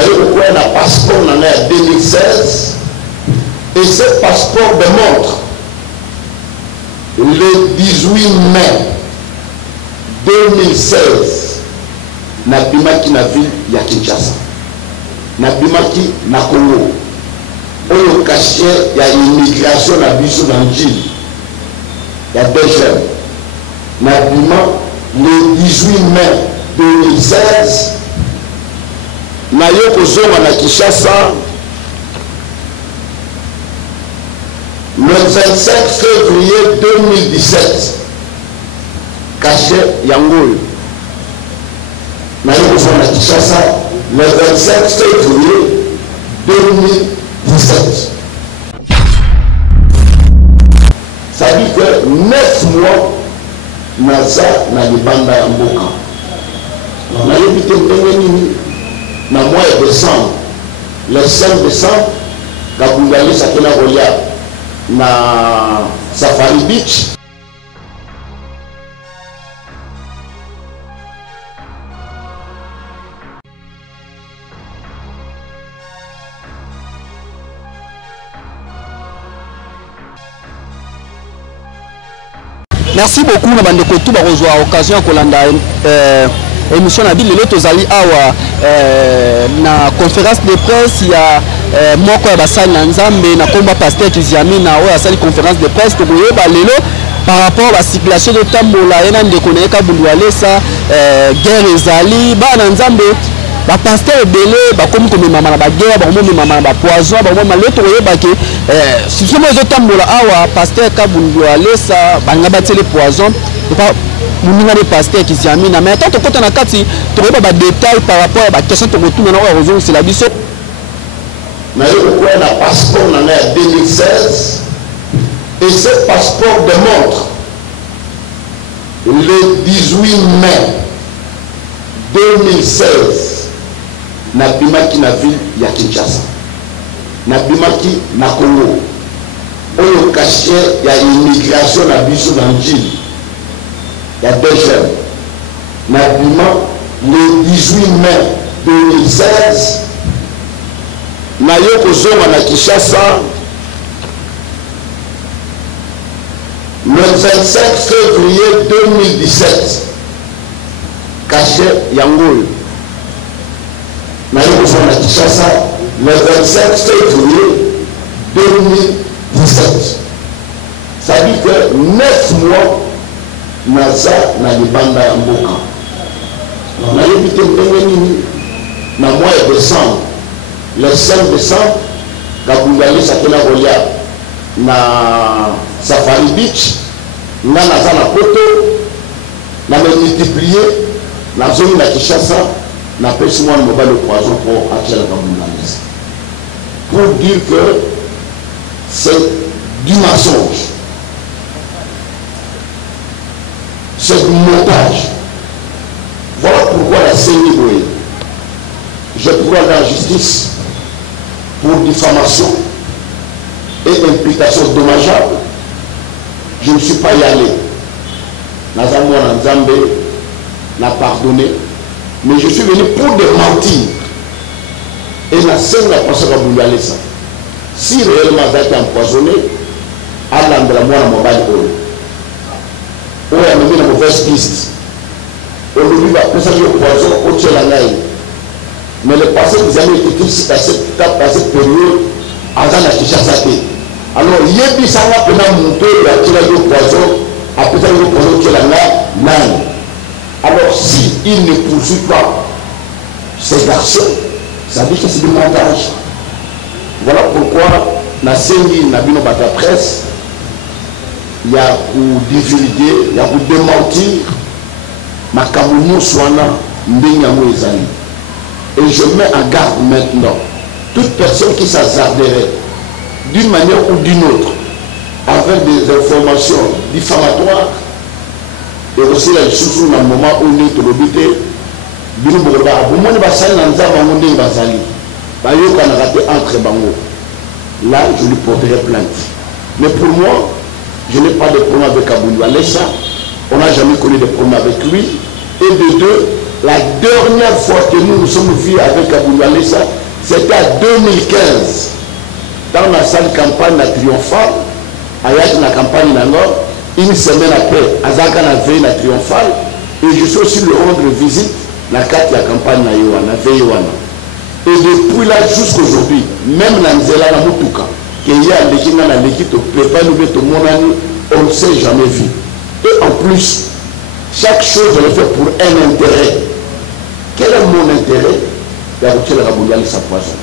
un passeport en 2016 et ce passeport démontre le 18 mai 2016 nabimaki na ville ya Kinshasa nabimaki na Congo oyo cachet ya immigration na biso na njili ya DGM nabima le 18 mai 2016 na yo kozonga na Kinshasa le 25 février 2017 cachet yangoyo na yo kozonga na Kinshasa le 25 février 2017. Ça dit que 9 mois naza na libanda ya mboka na yebite ndenge nini na mois de décembre le 5 décembre Kabungali sakena kolia na Safari Beach. Merci beaucoup na bande ko tout ba rejoindre occasion ko landa émission na bile loto zali awa na conférence de presse ya moko ya basali na Nzambe na komba pasteur Kiziami na oya sali conférence de presse to koyeba lelo par rapport à la circulation de tambola ena ndeko na eka bundu alesa guerre ezali ba na Nzambe ba pasteur belé ba comme mama na ba guerre ba comme mama na ba poison ba comme leto koyeba ke si somo zo tambola awa pasteur kabundu alesa banga batele poison et pas muninga de pasteur Kiziami na mais tant to kota na kati to koyeba ba détail par rapport à ba question to retourner na oya raison c'est la biso na yo ko na passeport na 2016 et ce passeport démontre le 18 mai 2016 nabimaki na ville ya Kinshasa nabimaki na Congo oyo cachet ya immigration na biso na njili ya DGM nabima le 18 mai 2016 na yo kozonga na Kinshasa le 25 février 2017 cachet yangoyo na yo kozonga na Kinshasa le 25 février 2017. Ça dit que 9 mois naza na libanda ya mboka na yebite ndenge nini na mois de décembre le 5 décembre Kabungali sakena kolia na Safari Beach nga naza na poto na me multiplier na zone na Kinshasa na pesi moi mobile de poison pour attirer Kabungali pour dire que c'est du mensonge, c'est du montage. Voilà pourquoi la CNI, je pourrais aller en justice pour diffamation et implication dommageable. Je ne suis pas y allé. Nazamou Nzambe n'a pardonné, mais je suis venu pour démentir. Et la scène n'a pas Kabungali ça. Si réellement ça a été empoisonné, Allah de la moine mobile on a mis la mauvaise piste. Aujourd'hui, il va passer au poison au Tchélangaï. Mais le passé des années étaient à cette période, à la Kinshasa. Alors, il y a des gens qui ont monté à tirer le poison, à passer le poison au Tchélangaï. Alors, s'il ne poursuit pas ces garçons, ça dit que c'est du montage. Voilà pourquoi na sengi na bino bata presse il y a pour divulguer, il y a pour démentir makamu swana ndenge yango ezali. Et je mets en garde maintenant toute personne qui s'hasarderait d'une manière ou d'une autre avec des informations diffamatoires et aussi la sous dans le moment où nous sommes obligés bino boba bomoni basali na nzamba ngo ndenge bazali bayoka na raté entre bango. Là, je lui porterai plainte. Mais pour moi, je n'ai pas de problème avec Kabundu Alessa. On n'a jamais connu de problème avec lui. Et de deux, La dernière fois que nous sommes vus avec Aboulou-Alessa, c'était en 2015. Dans la salle campagne triomphale, à la campagne nord, une semaine après, Azaka a veillé la triomphale, et je suis aussi le rendre visite dans la campagne na Yowana. Et depuis là jusqu'à aujourd'hui, même dans Nzela na Mutuka, qu'il y a l'équipe dans l'équipe, on ne s'est jamais vu. Et en plus, chaque chose on le fait pour un intérêt. Quel est mon intérêt? Il y a le Aboulou-Alessa poison.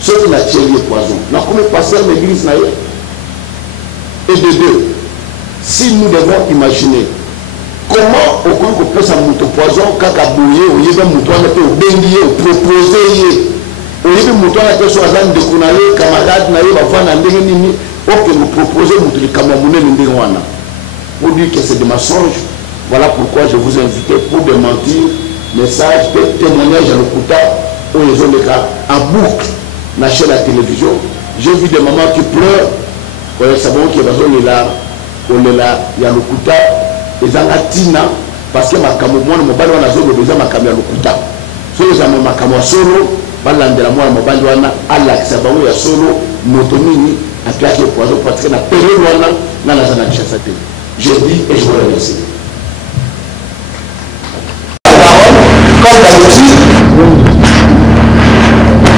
Ce qui n'a pas lié poison. Nous avons passé à l'église. Et de deux, si nous devons imaginer comment au cours de ça mouton poison, quand abouillé, au lieu de mouton à au bélier, au proposé, au lieu de mouton à la sur la zone de Kounaye, camarade, naïe, va voir dans les ennemis, que nous proposons mouton de Kamamoune, l'Indéwana. Pour dire que c'est des mensonges, voilà pourquoi je vous invite pour démentir message, des témoignages à l'Okuta, où ils ont des cas en boucle, dans la chaîne à la télévision. J'ai vu des mamans qui pleurent, ils savent qu'il y a il y a l'Okuta, ils ont la tina, parce que ma camomone, mon bal, on a zone de ma camia l'Okuta. Ceux qui ont ma camia solo, balan de la moine, mon bal, on a à l'accès, il y a solo, motomini, à plaquer le poison, parce que la période, on a la zone de chassaté. Je dis et je vous remercie. Comme d'habitude,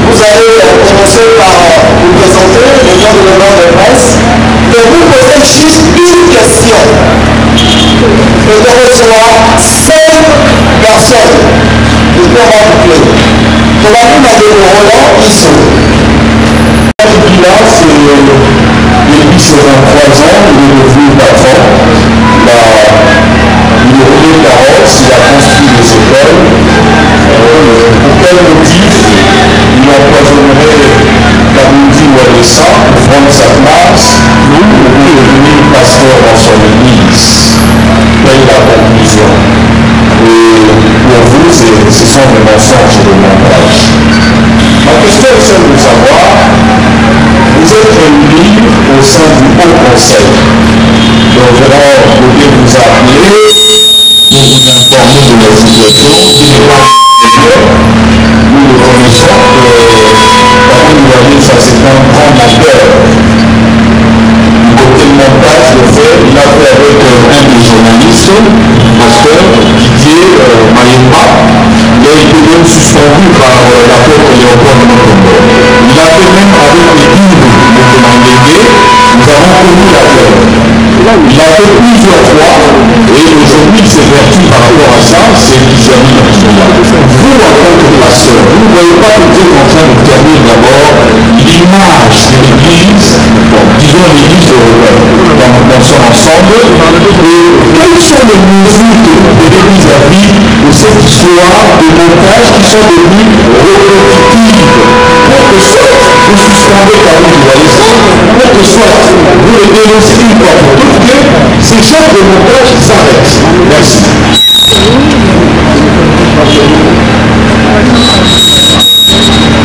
vous allez commencer par vous présenter le nom de l'honneur de presse et vous poser juste une question. Et de recevoir 5 personnes de bien rencontrer. Je vais vous demander le Roland Issou. Le bilan, c'est depuis ses 23 ans, il est devenu patron. Il est roulé de carrosse, il a construit des écoles. Pour quel motif il empoisonnerait Kaboudi Ouadessa pour prendre sa place ou pour devenir pasteur dans son église? Quelle est la conclusion? Et pour vous, ce sont des mensonges et des montages. Ma question est celle de savoir, vous êtes réunis au sein du Haut Conseil. Donc, je vais vous appeler pour vous informer de la situation qui n'est pas nous reconnaissons que Aboulou-Alessa, c'est un grand menteur. Du côté montage, le fait, il a fait avec un des journalistes, pasteur Didier Mayemba, il a été même suspendu par l'apôtre Léopold Motombo. Il a fait même avec les guides de Mandégué, nous avons connu la guerre. Il a fait plusieurs fois et aujourd'hui il s'évertue par rapport à ça, c'est Bijani Nakidoula. Vous, en tant que pasteur, vous ne voyez pas que Dieu est en train de terminer d'abord l'image de l'Église, disons l'Église dans son ensemble, et quelles sont les mesures de l'Église à vie de cette histoire de montage qui sont devenues reproductives pour que soit vous suspendez Aboulou-Alessa, pour que soit vous les dénoncez une fois pour toutes, que ces genres de montage s'arrêtent. Merci.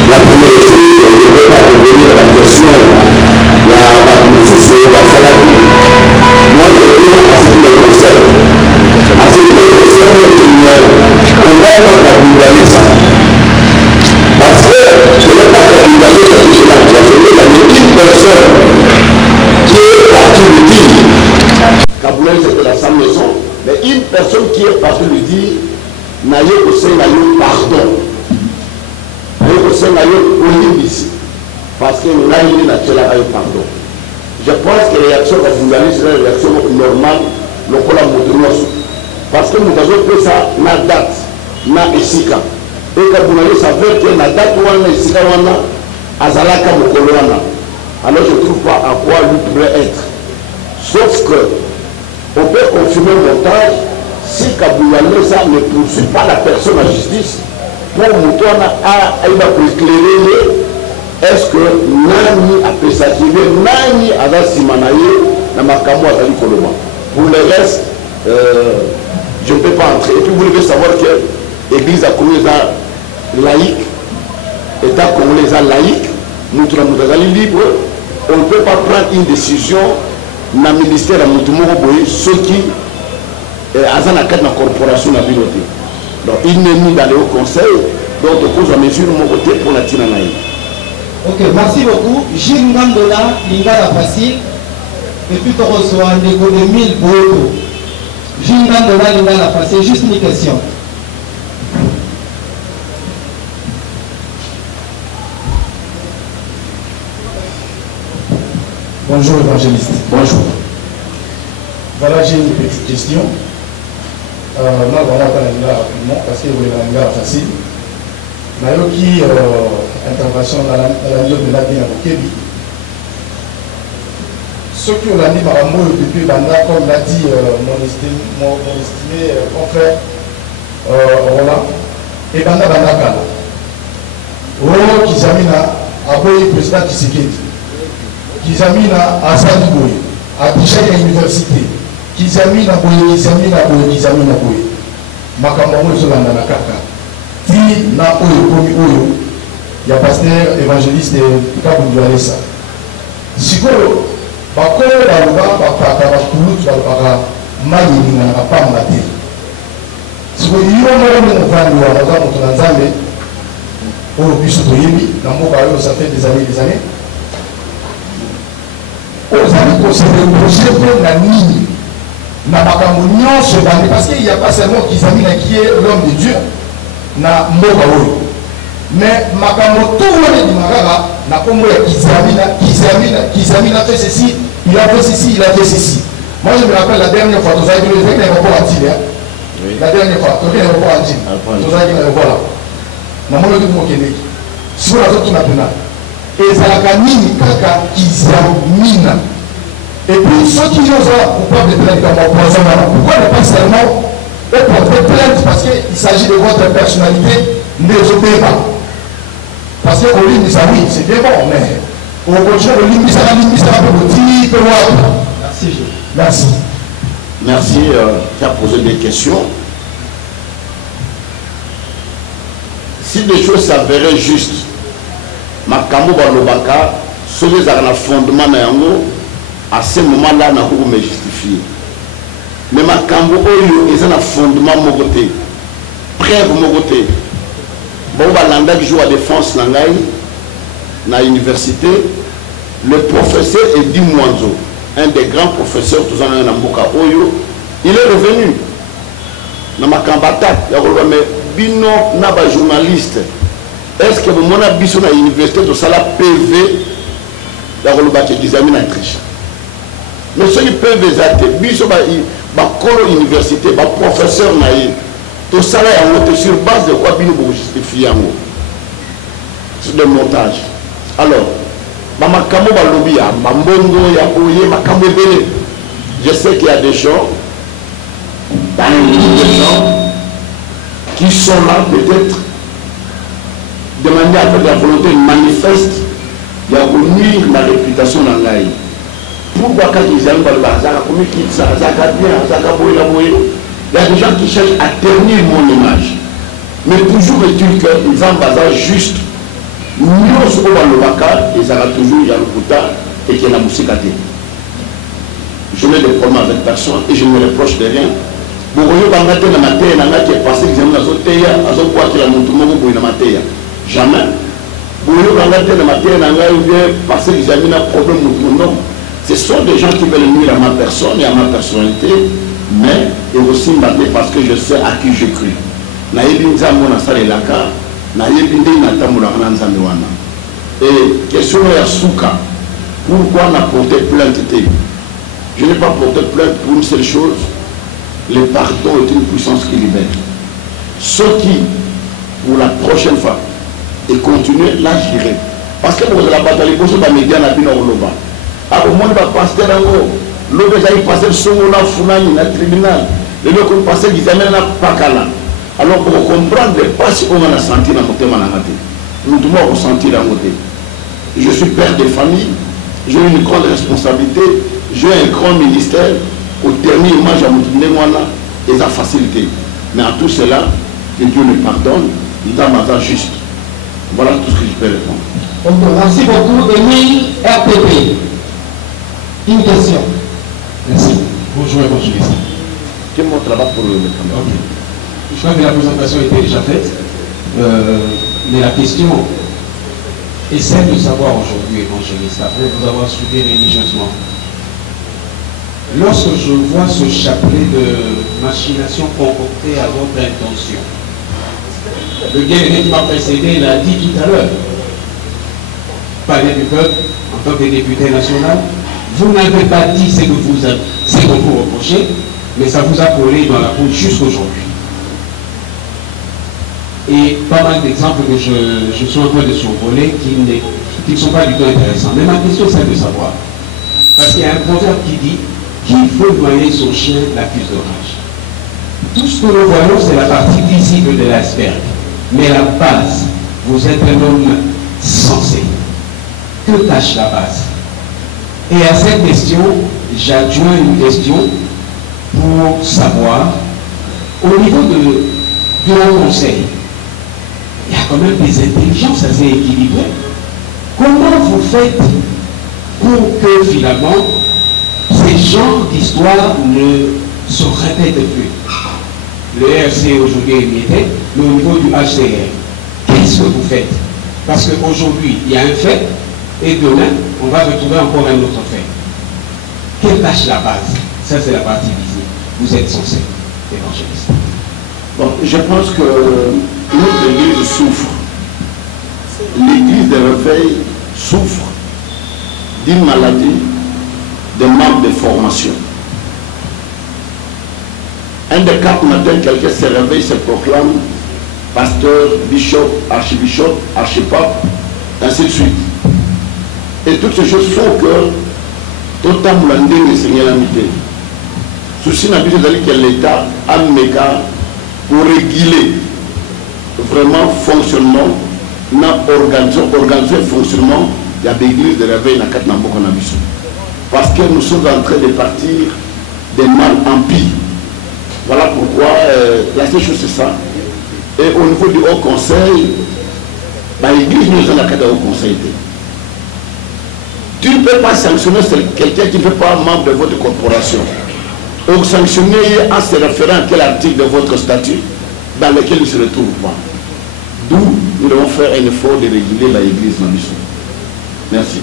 La première chose, on ne peut pas revenir à la question, la commission, la salade. Moi, je viens à ce que le conseil, à ce que le conseil on va être Aboulou-Alessa. Parce que je n'ai pas Aboulou-Alessa qui est la personne, il y a une personne qui est partie de dire. Aboulou-Alessa était dans sa maison, mais une personne qui est partie de dire, n'a eu pardon. Parce que nous avons eu pardon. Je pense que la réaction c'est une réaction normale, le parce que nous avons fait ça dans la date, dans Esika. Et que vous avez savoir que la date où on est Esika, Azalaka Mokoloana. Alors je ne trouve pas à quoi lui pourrait être. Sauf que on peut confirmer le montage si Aboulou-Alessa ne poursuit pas la personne en justice. Pour Moutouana à éclairer, est-ce que Nani a pesakilé, Nani a simanaye, na makamo azali koloma. Pour le reste, je ne peux pas entrer. Et puis vous devez savoir que l'Église a connu les laïcs, État congolais laïque, Moutouana libre, on ne peut pas prendre une décision dans le ministère de Moutoumouro Boye, ceux qui ont la corporation de la bibliothèque. Donc il n'est mis dans le haut conseil, donc on cause à mesure mon côté pour la Tinanaï. Ok, merci beaucoup. Gilles Ngandola, Lingala Facile, et puis pour recevoir un dégo de 1000 Bodo. Gilles Ngandola, Lingala Facile, juste une question. Bonjour évangéliste. Bonjour. Voilà, j'ai une petite question. Moi, voilà, rapidement, parce que vous avez facile. Nayoki, intervention dans la ligne de la vie à Bokebi. Ceux qui ont l'année par amour depuis Banda, comme l'a dit mon estimé confrère Roland, et Banda Kala. Oh, Kizamina, Aboye président Tshisekedi. Kizamina, Asadi Boye, à Bichaya Université. Kizamina Boye, Kizamina Boye, Kizamina Boye. Makamamo Zolanda Nakaka. Ti na Oyo, Komi Oyo, il y a pasteur évangéliste de Kabundu Alessa. Sikoro, Bakoro, Baluba, Bakaka, Bakulut, Bakaka, Mayina, Pamate. Sikoro, il y a un moment où on a au Bissou Toyebi, dans mon barreau, ça fait des années. Aux amis qu'on s'est reproché pour la ligne, parce qu'il n'y a pas seulement Kizamina qui est l'homme de Dieu, na Mokaoui. Mais Makamoto Wale Dimagara, n'a pas moi Kizamina fait ceci, il a fait ceci, il a fait ceci. Moi je me rappelle la dernière fois, vous avez vu les aéroports à Til, la dernière fois, tu as vu l'aéroport à Til, vous avez vu l'aéroport là. Na molo de Mokene. Si vous avez tout maintenant. Et ça la canine kaka Kizamina. Et puis ceux qui osent pourquoi de plainte comme empoisonnement, pourquoi ne pas seulement porter plainte parce qu'il s'agit de votre personnalité, n'hésitez pas. Parce que au limite ça oui, c'est bien bon, mais au contraire, au limite ça va petit peu loin. Merci. Merci. Merci, tu as posé des questions. Si les choses s'avéraient justes, Makambo Balobaka, ce qui est un fondement, à ce moment-là, on a me justifier. Mais Makambo Oyo est un fondement mon côté, preuve mon côté. Bon, Balanda qui joue à défense dans l'université, le professeur Edi Mwanzo, un des grands professeurs, tous en Namboka Oyo, il est revenu. Dans Makambo attaque, mais bino naba journaliste est-ce que vous mona biso na université de sala PV ya kolobaki examen na triche mais ceux qui PV zate biso ba kolo université ba professeur na ye to sala ya ngote sur base de quoi bino bo justifier yango c'est des montages. Alors ba makambo ba lobby ya mbongo ya oye makambo ebele. Je sais qu'il y a des gens qui sont là peut-être de manière à faire la volonté manifeste, il y a nuire la réputation dans l'aïe. Pourquoi quand ils aiment le bazar, il y a des gens qui cherchent à ternir mon image. Mais toujours est-il qu'ils ont un bazar juste. Nous sommes dans le bacal, et ça va toujours, il y a le quota et qu'il y a la musique à terre. Je n'ai de problème avec personne et je ne me reproche de rien. Jamais. Ce sont des gens qui veulent nuire à ma personne et à ma personnalité, mais et aussi parce que je sais à qui je crie. Et question de Souka, pourquoi on a porté plainte? Je n'ai pas porté plainte pour une seule chose. Le pardon est une puissance qui libère. Ceux qui, pour la prochaine fois, et continuer, là j'irai. Parce que vous avez la bataille, vous avez médias dans le Loba. Alors, moi, je vais passer dans le Loba, j'ai passé le son, on a fourni dans le tribunal. Le Loba, on passe les examens dans le Pakala. Alors, pour comprendre, pas si on a senti dans notre managate. Nous devons ressentir dans notre. Je suis père de famille, j'ai une grande responsabilité, j'ai un grand ministère. Au dernier moment, j'ai et ça facilité. Mais à tout cela, que Dieu le pardonne, il a un juste. Voilà tout ce que je peux répondre. Donc, merci beaucoup. Émile RPP. Une question. Merci. Bonjour, évangéliste. Quel mot travail pour le caméra? Je crois que la présentation était déjà faite, mais la question est celle de savoir aujourd'hui, évangéliste, après vous avoir suivi religieusement. Lorsque je vois ce chapelet de machination concocté à votre intention, le guerrier qui m'a précédé l'a dit tout à l'heure, palais du peuple, en tant que député national, vous n'avez pas dit ce que vous reprochez, mais ça vous a collé dans la peau jusqu'aujourd'hui. Et pas mal d'exemples que je suis en train de survoler qui ne sont pas du tout intéressants. Mais ma question, c'est de savoir. Parce qu'il y a un proverbe qui dit qu'il faut noyer son chien l'accuse de rage. Tout ce que nous voyons, c'est la partie visible de l'iceberg. Mais la base, vous êtes un homme sensé. Que cache la base? Et à cette question, j'adjoins une question pour savoir, au niveau du Haut Conseil, il y a quand même des intelligences assez équilibrées. Comment vous faites pour que finalement ces genres d'histoires ne se répètent plus? Le RC aujourd'hui est limité, mais au niveau du HCR, qu'est-ce que vous faites? Parce qu'aujourd'hui, il y a un fait, et demain, on va retrouver encore un autre fait. Quelle cache la base? Ça, c'est la partie visible. Vous êtes censé, évangéliste. Bon, je pense que notre Église souffre. L'Église de réveil souffre d'une maladie, de manque de formation. Un des 4 matins, quelqu'un se réveille, se proclame pasteur, bishop, archibishop, archipape, ainsi de suite. Et toutes ces choses font que tout le temps, le Seigneur a mis. Ceci n'a plus d'aller que l'État a mis pour réguler vraiment fonctionnement, organiser le fonctionnement de l'église de réveil dans 4 Namboka Nabiso. Parce que nous sommes en train de partir des mal en pis. Voilà pourquoi la seule chose c'est ça. Et au niveau du Haut Conseil, l'église nous a dans le Haut Conseil. Tu ne peux pas sanctionner quelqu'un qui ne fait pas membre de votre corporation. Ou sanctionner en se référant à quel article de votre statut dans lequel il ne se retrouve pas. D'où nous devons faire un effort de réguler l'église Nabiso. Merci.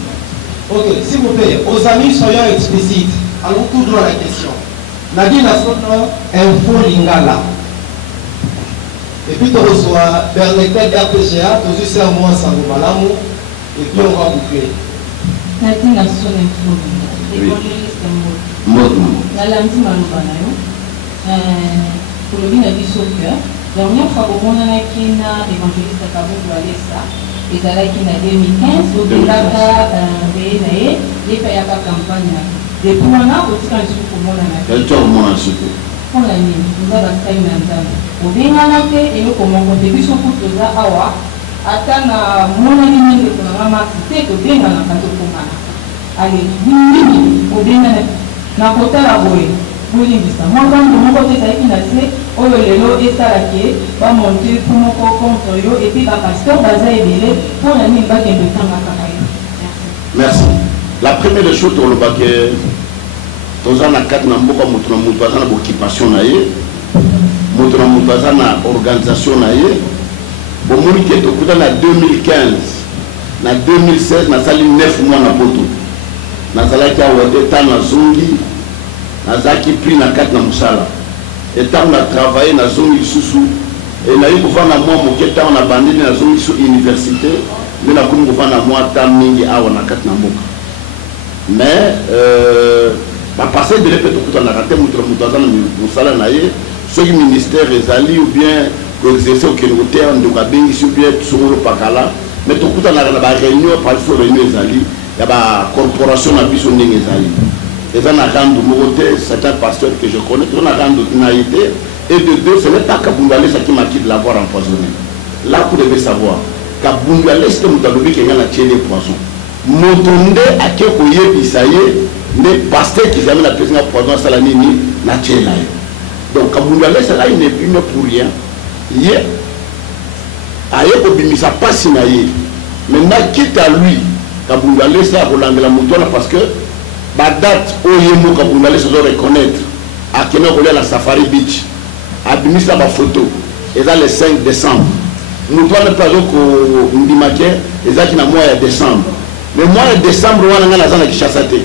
Ok, s'il vous plaît, aux amis, soyons explicites. Allons tout droit à la question. Nadine Nasono, info Lingala. Et puis, tu reçois Bernadette RPGA, tu as un mois sans Malamu, et puis on va boucler. Nadine Nasono, info Lingala. Évangéliste Modo. Nalamdi Malubanayo. Pour le bien du soccer. Dernière fois, on a qui na évangéliste Kabou Valessa. Et dans la 2015, au Belaka BNA, les Payaka campagne. Depuis maintenant, au Tikan Soukou Monana. Quel tour mon Soukou? On l'a mis, nous avons fait une entente. Au Benganate, et nous, comme on contribution pour tout ça, Awa, attend mon ami de Konama, c'est que Bengana Katokoma. Allez, au Benganate, n'a pas la boue. Moi, de mon côté, ça qui n'a fait, oh le lélo et Sarake, va monter pour mon compte, et puis la pasteur Baza et Bélé, pour la nuit, bague de temps à Kakaï. Merci. La première chose, on le bague, tous en a 4 namboka, mouton moutazana, occupation naïe, mouton moutazana, organisation naïe, bon, monique est au coup dans 2015, en 2016, on a sali 9 mois na poto. Na salaki a wade tan na zongi. Nazaki pris na 4 na musala. Et tant on a travaillé na zone lisusu et na eu na moi mon temps on a bandé na zone sous université mais na comme na moi tant mingi awa na 4 na mboka. Mais ba passer de répéter tout on a raté mutramuta na musala na ye ce ministère ezali ou bien exercer au Kenote en doka bengi sur bien solo pakala mais tout on a ba réunion par faut réunion ezali ya ba corporation na biso ndenge ezali. Et on a rendu certains pasteurs que je connais, on a rendu naïveté, et de deux, ce n'est pas Kabungale qui m'a quitté de l'avoir empoisonné. Là, vous devez savoir, Kabungale, c'est que vous qui a tué les poisons. Montonde à qui vous y bisaye, les pasteurs qui avaient la personne à poison à Salanini, n'a tué là. Donc Kabungale, c'est là, il n'est pour rien. Hier, aïe, Obimisa pas si naïe. Maintenant, quitte à lui, Kabungale, c'est à Roland Moutola parce que la date où il faut reconnaître à Kenya la Safari Beach, à abimisa ba photo eza le 5 décembre mutu wana mpe azokondimake ezalaki na mois ya décembre mais mois ya décembre wana ngai naza na Kinshasa te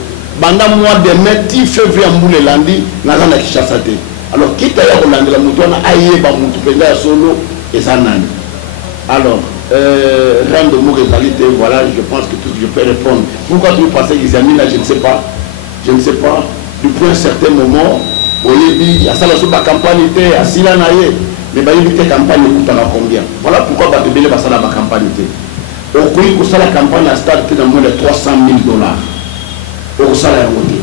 banda mois de mai ti février mbula elandi naza na Kinshasa te alors kita ya kolandela mutu wana ayeba mutu mpenza ya solo eza nani alors rendre mon réalité, voilà, je pense que tout ce que je peux répondre. Pourquoi tu pensez qu'ils aiment là, je ne sais pas. Je ne sais pas. Depuis un certain moment, au début, il y a ça, la campagne, il y a Sila Naye, mais il y a une campagne qui coûte combien. Voilà pourquoi il y a une campagne. Au pays où ça la campagne, la stade est dans moins de 300 000 $. Au salaire monté.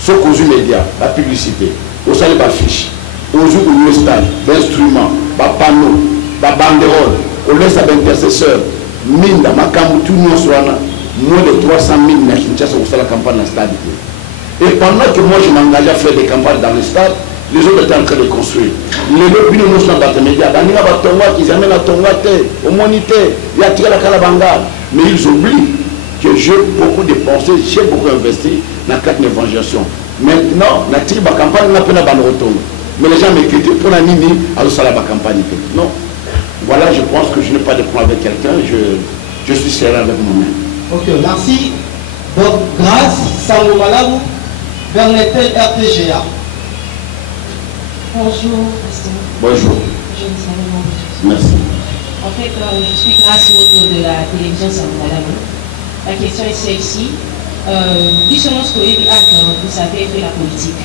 Ce qu'aux médias, la publicité, au salaire d'affiche, au jour où le stade, l'instrument, le panneau, la banderole. On laisse à l'intercesseur, mine dans ma camoutou, moins de 300 000 na Kinshasa pour faire la campagne dans le stade. Et pendant que moi je m'engage à faire des campagnes dans le stade, les autres étaient en train de construire. Les lobbies nous sont dans les médias. Dans les médias, ils amènent la tongate, au monité, il y a tiré la calabanga. Mais ils oublient que j'ai beaucoup dépensé, j'ai beaucoup investi dans la carte d'évangélisation. Maintenant, la tiré la campagne, on a peine à retourner. Mais les gens m'écrivent pour la nini, alors ça la campagne. Non. Voilà, je pense que je n'ai pas de problème avec quelqu'un, je suis sérieux avec moi-même. Ok, merci. Donc, grâce, Sango Malabu, Bernetel RTGA. Bonjour, pasteur. Bonjour. Je ne savais pas bonjour. Merci. En fait, je suis grâce au tour de la télévision Sango Malabu. La question est celle-ci. Justement, ce que vous savez, fait la politique.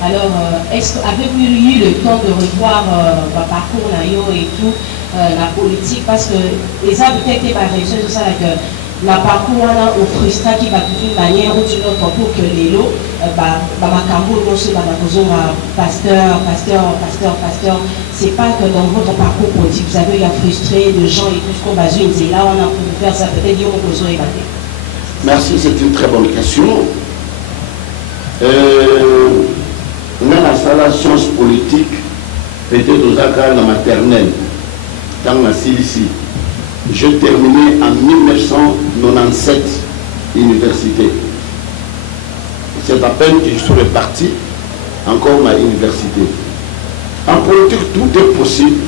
Alors, est-ce qu'avez-vous eu le temps de revoir votre parcours et tout, la politique? Parce que les gens peut-être par réussir tout ça, que la parcours au frustra qui va d'une manière ou d'une autre pour que les lots, pasteur, c'est pas que dans votre parcours politique, vous avez eu à frustrer de gens et tout ce qu'on va dire, là on a pu faire ça, peut-être dire qu'on peut évaluer. Merci, c'est une très bonne question. Dans la science politique, peut-être aux accords la maternelle, dans la Cilicie. J'ai terminé en 1997 l'université. C'est à peine que je suis reparti encore ma université. En politique, tout est possible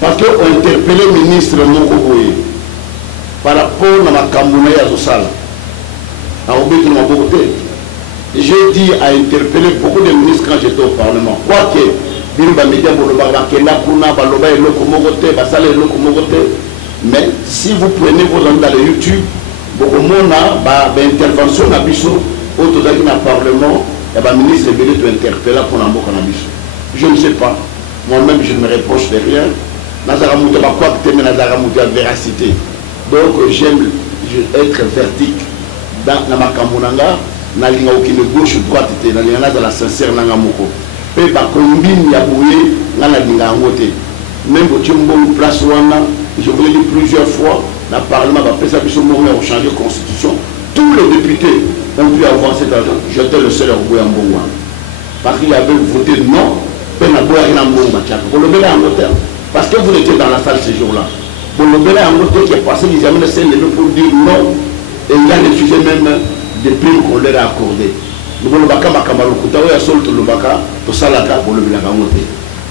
parce qu'on interpellé le ministre Mokoboye par rapport à ma Kambouna Yazosala. En Obétu Mabokote. J'ai dit à interpeller beaucoup de ministres quand j'étais au Parlement. Quoique, mais si vous prenez vos amis dans le YouTube, beaucoup de monde a une intervention dans le Parlement, et le ministre est interpellé pour l'ambition. Je ne sais pas. Moi-même, je ne me reproche de rien. Véracité. Donc, j'aime être verdict dans ma Kambounanga. Na linga okine gauche droite te na linga na la sincère na ngamoko pe ba kombine ya boué na la linga ngote même au timbo place wana je vous l'ai dit plusieurs fois na parlement va pesa biso mouvement au changer constitution tous les députés ont pu avancer dans j'étais le seul au Mbongwa parce qu'il avait voté non pe na boya na Mbongwa chaka ko lobela ngote parce que vous étiez dans la salle ce jour-là pour lobela ngote qui est passé ils avaient laissé le pour dire non et il a refusé même des primes qu'on leur a accordées.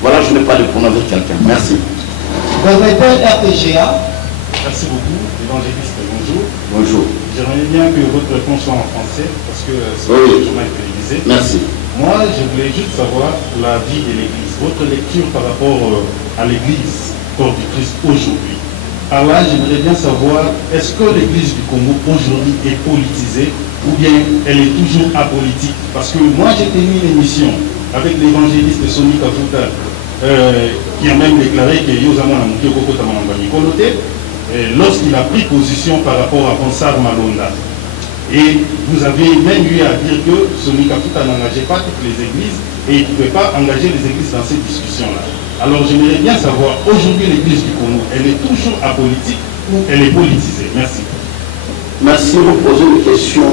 Voilà, je n'ai pas de problème avec quelqu'un. Merci. RTGA. Merci beaucoup, évangéliste, bonjour. Bonjour. J'aimerais bien que votre réponse soit en français, parce que c'est oui. le journal télévisé. Merci. Moi, je voulais juste savoir la vie de l'Église, votre lecture par rapport à l'Église corps du Christ aujourd'hui. Alors là, j'aimerais bien savoir, est-ce que l'Église du Congo aujourd'hui est politisée ou bien elle est toujours apolitique? Parce que moi j'ai tenu une émission avec l'évangéliste Sonny Kavuta qui a même déclaré que lorsqu'il a pris position par rapport à Bonsar Malonda. Et vous avez même eu à dire que Sonny Kavuta n'engageait pas toutes les églises et il ne pouvait pas engager les églises dans ces discussions-là. Alors j'aimerais bien savoir, aujourd'hui l'église du Congo, elle est toujours apolitique ou elle est politisée? Merci. Merci de vous poser une question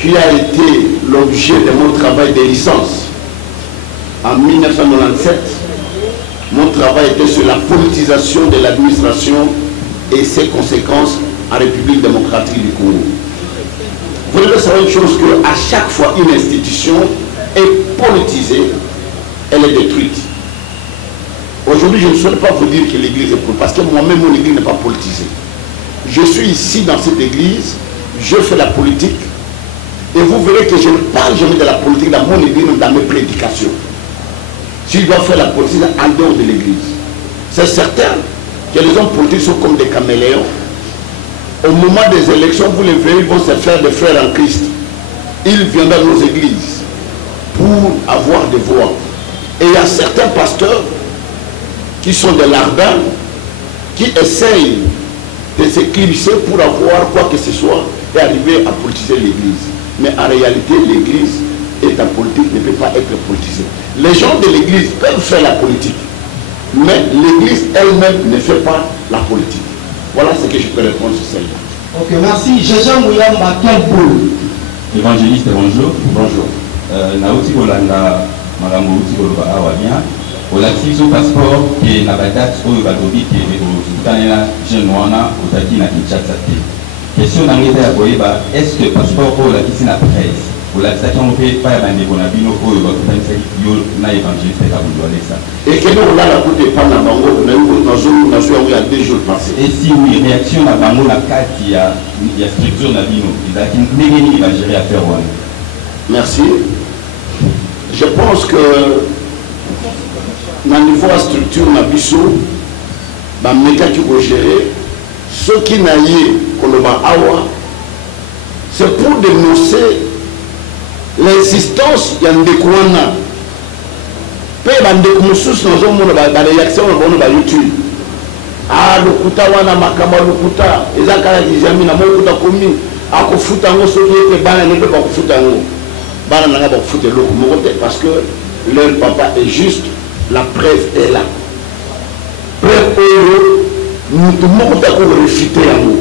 qui a été l'objet de mon travail de licence. En 1997, mon travail était sur la politisation de l'administration et ses conséquences en République démocratique du Congo. Vous devez savoir une chose, qu'à chaque fois une institution est politisée, elle est détruite. Aujourd'hui, je ne saurais pas vous dire que l'église est politisée, parce que moi-même, mon église n'est pas politisée. Je suis ici dans cette église, je fais la politique, et vous verrez que je ne parle jamais de la politique dans mon église, dans mes prédications. Si je dois faire la politique en dehors de l'église, c'est certain que les hommes politiques sont comme des caméléons. Au moment des élections, vous les verrez, ils vont se faire des frères en Christ. Ils viendront dans nos églises pour avoir des voix. Et il y a certains pasteurs qui sont des lardins, qui essayent de s'éclipser pour avoir quoi que ce soit et arriver à politiser l'église. Mais en réalité, l'église est en politique, ne peut pas être politisée. Les gens de l'église peuvent faire la politique, mais l'église elle-même ne fait pas la politique. Voilà ce que je peux répondre sur celle-là. Ok, merci. Jean Mouyamba, quel boulot? Évangéliste, bonjour. Bonjour. Nauti Bolanda, Madame Outi Boloba Awabia. Au l'actif au passeport qui est la date au Badobi qui est au Soutanela Genoana au Taki na Kinshasa. Question d'enquête à Boeba, est-ce que le passeport au l'actif na presse? Au l'actif on fait pas un débonabino au Badobi yo na évangéliste à Bouloualesa. Et que nous on a la côté pas na bango, on a eu dans une nation il y a 2 jours passés. Et si oui, réaction à bango la carte il y a structure na bino, il a qui va gérer à faire one. Merci. Je pense que dans le niveau de la structure, qui vont gérer, ce qui n'a c'est pour dénoncer l'insistance de Ndekouana. Peu de réaction sur YouTube. Ah, le Koutawana, Makama, le Kouta, les Akara qui jamais n'a pas commis, à Kofutango, ceux qui étaient banés, ne peuvent pas Kofutango. Parce que leur papa est juste, la preuve est là. Preuve nous tout le monde a réfuté à nous.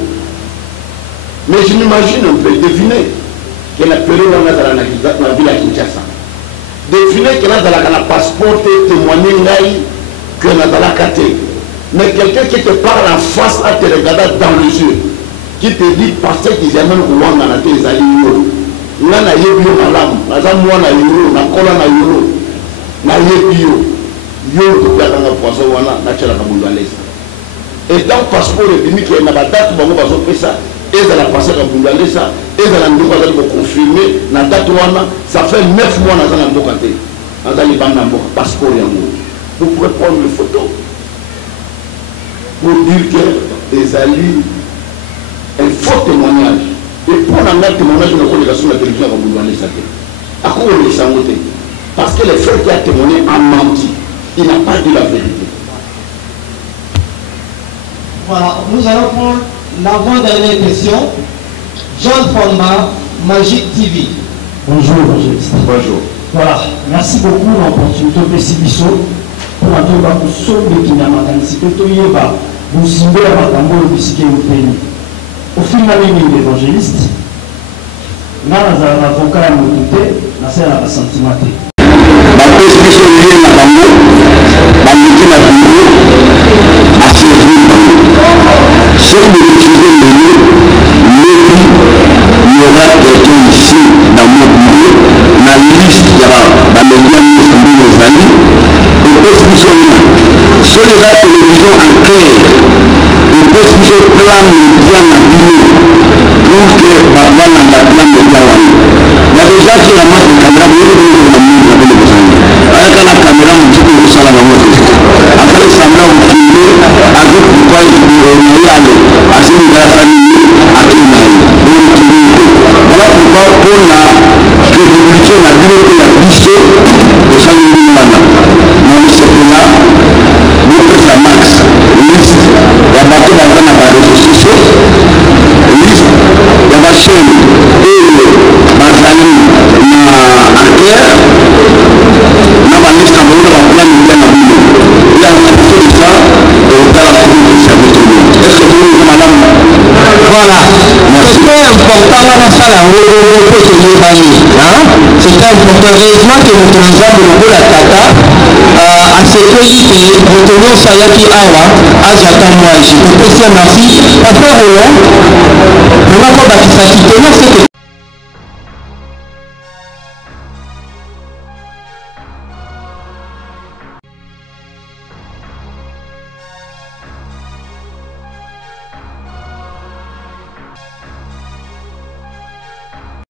Mais je m'imagine un peu, devinez que la période dans la ville à Kinshasa. Devinez que là, dans la passeport témoigner que dans la caté. Mais quelqu'un qui te parle en face à te regarder dans les yeux, qui te dit parce qu'ils amènent Rwanda dans tes alliés. Là, na yebio malamu, naza mwana euro, na kola na euro, na yebio, yo to ya kanga poisson wana na tchala kabundalesa. Et dans passeport demi qui na date bango bazo pesa, et za la passer kabundalesa, et za la ndoka za ko confirmer na date wana, ça fait 9 mois na za na ndoka te. Naza li banda mboka passeport yango. Vous pouvez prendre les photos pour dire que les alliés un faux témoignage. Et pour un témoignage de la sur la télévision, parce que le frère qui a témoigné a menti. Il n'a pas dit la vérité. Voilà, nous allons prendre l'avant-dernière question. John Fonda, Magic TV. Bonjour, évangéliste. Bonjour. Voilà, merci beaucoup pour l'opportunité de Sibiso pour la tour de Somme qui n'a pas anticipé. Vous signez à Matambo le Bissike au pays. Au final, l'évangéliste, nous avons un avocat à nous douter, nous avons un sentiment. Il y aura quelqu'un ici dans mon bureau, la liste il y aura dans les liens de nos amis, et sur les télévisions en clair, et puis sur le plan média en bureau, pour que Baba n'a pas plan média. Il y a déjà qui la marque de caméra, vous voyez le monde avec les besoins. Avec la caméra, on dit que vous savez la mort. Après le caméra, vous filmez avec pourquoi il faut y aller. À ce niveau-là, à tout le monde. Voilà pourquoi pour la crédibilité, la vérité, la piste, au sein de l'Union. Nous sommes là, nous faisons la max, liste, il y a bateau dans un appareil social, liste, il y a ma chaîne et ma famille, ma artère, ma liste à vous, la plan de bien à vous. Il y a un peu de ça, et on va la trouver de votre monde. Est-ce que vous voulez, madame? Voilà. C'était important à la salle à c'était important. Heureusement que notre ensemble de la Tata a sécurisé que retenons Sayaki Awa à Jatan Moaji. Merci. Papa Roland, nous avons bâti ça qui tenait, c'est que